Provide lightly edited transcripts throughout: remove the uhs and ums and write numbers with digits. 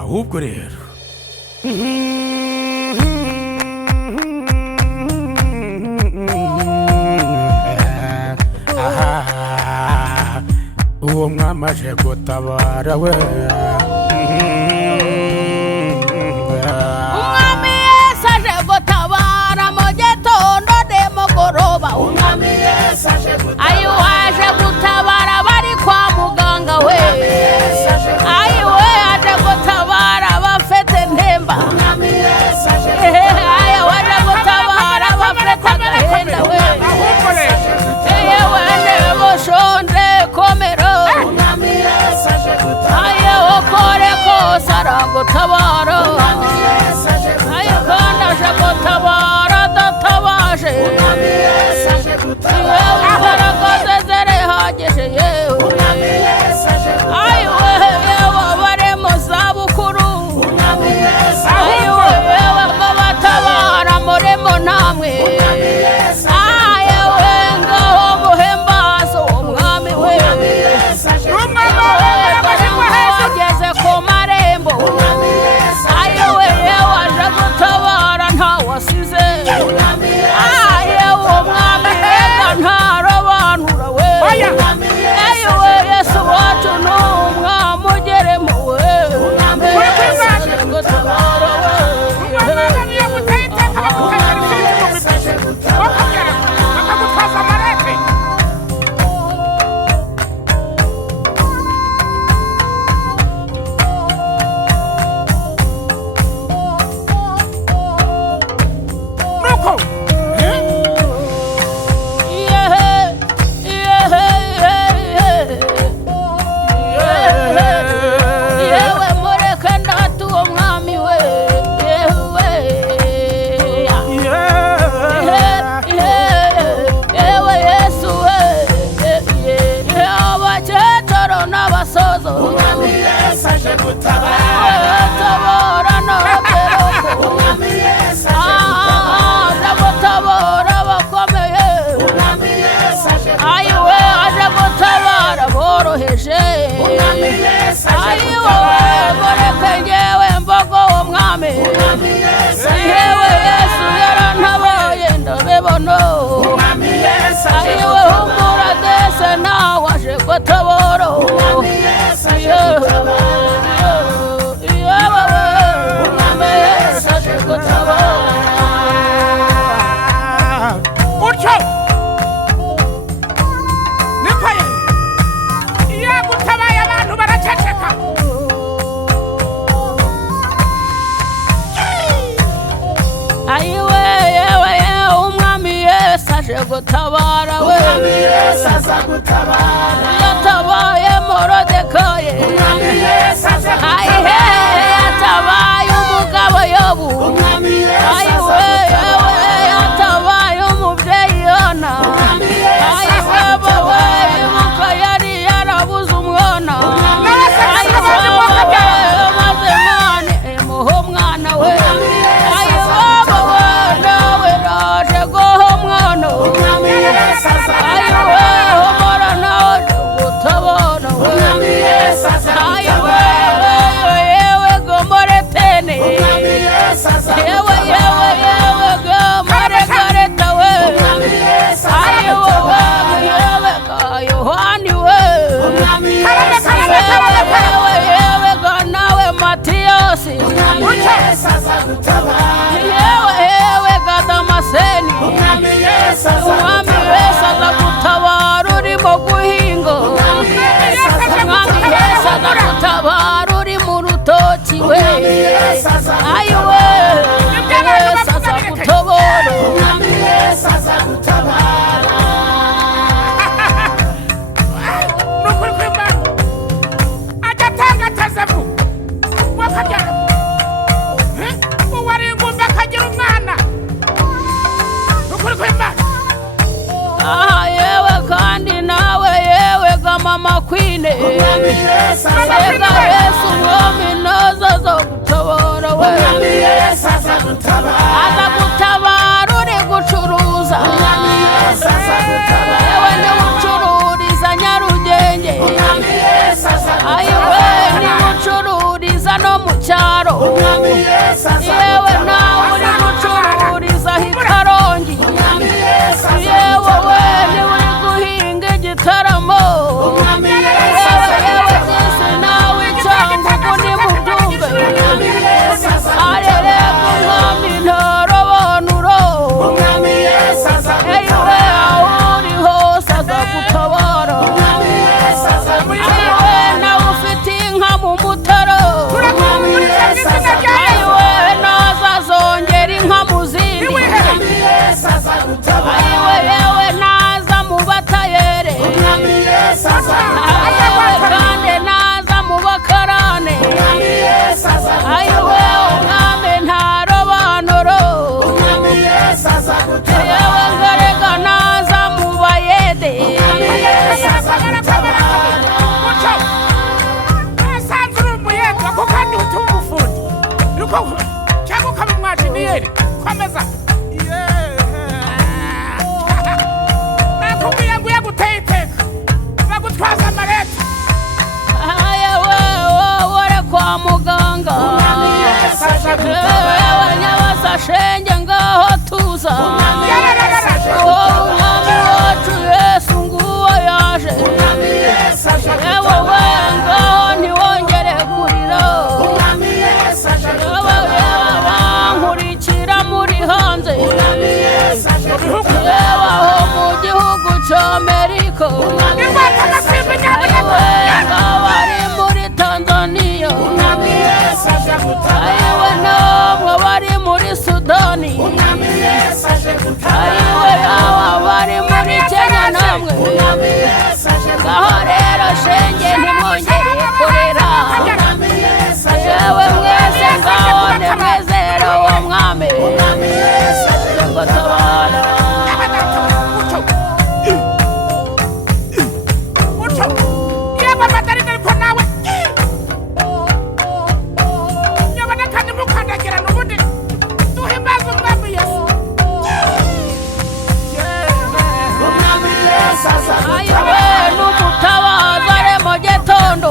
ahubwo rero uwo mwamaje gutabara we umwami Yesu aje gutabara mu gitondo nimugoroba umwami Yesu aje gutabara aje gutabara bari kwa muganga we ayiwe aje gutabara bafite ntemba umwami Yesu aje aje gutabara bafite agahenda we yewe neboshonde komero umwami Yesu aje gutabara okore kose aragutabara umwami Yesu aje gutabara kandi aje gutabara adatabaje umwami Yesu aje gutabara imbaraga ze zirahagije yewe umwami Yesu aje gutabara ayiwe yewe bari mu zabukuru umwami Yesu ayiwe yewe ngo batabara murimo namwe umwami Yesu ayiwe ngaho muhembaza umwami we umwami Yesu aje ageze ku marembo umwami Yesu ayiwe yewe aje gutabara ntawasize umwami Yesu ayiwe umwami reka ntarobanura we ayiwe Yesu wacu ni umwami ugeremo we umwami Yesu aje gutabara we gutabara we umwami Yesu aza gutabara yatabaye Morodekayi umwami Yesu aza gutabara yatabaye umugabo Yobu umwami Yesu aza gutabara yatabaye umubyeyi Yona umwami Yesu aza gutabara ibuka yari yarabuze umwana umwami Yesu aza gutabara maze Imana imuha umwana we yewe Gadamaseni umwami Yesu aza gutabara urimo guhinga umwami Yesu aza gutabara uri mu rutoki we ayiwe Yesu aza gutabara umwami Yesu aza gutabara nukuri kw'Imana agatanga atazavu wakabyara yewe kandi nawe yewe Mama Queen umwami Yesu umwami naza aza gutabara we umwami Yesu aza gutabara uri gucuruza umwami Yesu cyangwa ukaba umwajiniyeri komeza nakubwiye ngo uyaguteye iteka bagutwaza amarete yewe wore kwa muganga yewe nyabasashenge ngaho tuza umwami wacu Yesu nguwo yaje yewe we ngaho ntiwongere kurira yewe bankurikira muri hanze yewe aho mu gihugu cy'Amerika ayiwe ngaho ari muri Tanzania ayiwe namwe bari muri Sudani ayiwe aba bari muri Kenya namwe ngaho rero shenge ntimwongere kurira yewe mwese ngaho nemwezero wo mwami ngo tabara yewe amadarina ariko nawe nyaboneka ntimukandagirane ubundi duhimbaze umwami Yesu ayiwe n'umutabaza ari mu gitondo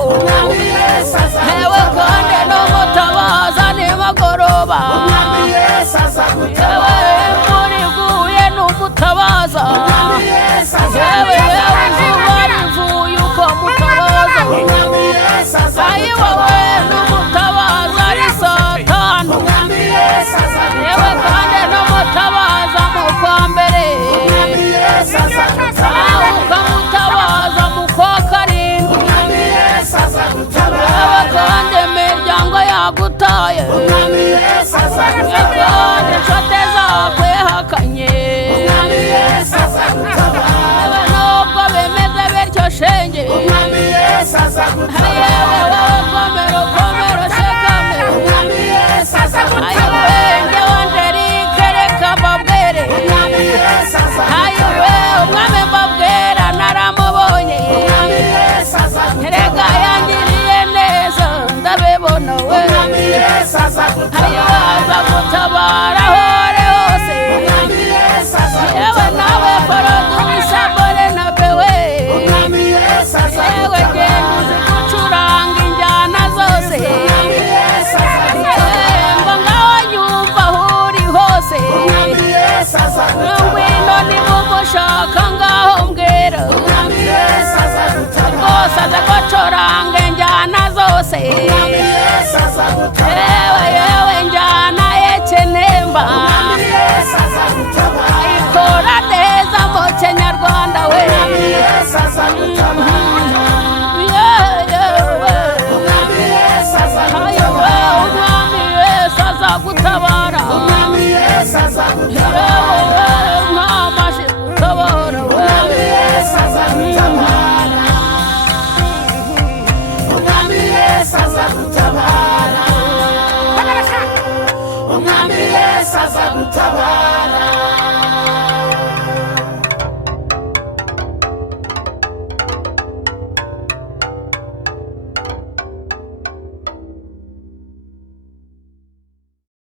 yewe kandi n'umutabaza nimugoroba yewe imvura iguye n'umutabaza yewe izuba rivuye uko mutabaza ayiwe we n'umutabaza ari saa tanu yewe kandi n'umutabaza mu kwa mbere ukamutabaza mu kwa karindwi yewe kandi imiryango yagutaye yewe kandi inshuti zakwihakanye yewe nubwo bimeze bityo shenge yewe wowe komero komero shekame ayiwe ngewe nderike reka mbabwere ayiwe umwami mbabwera naramubonye erega yangiriye neza ndabibona we ayiwe aza gutabara hore hose yewe nawe Producer Mbone na bewe yewe genda uzi gucuranga injyana zose ngo ngaho nyumva aho uri hose ngwino niba umushaka ngaho mbwira rwose aza gucuranga injyana zose yewe njyana y'Ekenemba ayikora neza mu Kinyarwanda we ayiwe umwami Yesu azagutabara yewe umwami aje gutabara umwami Yesu azagutabara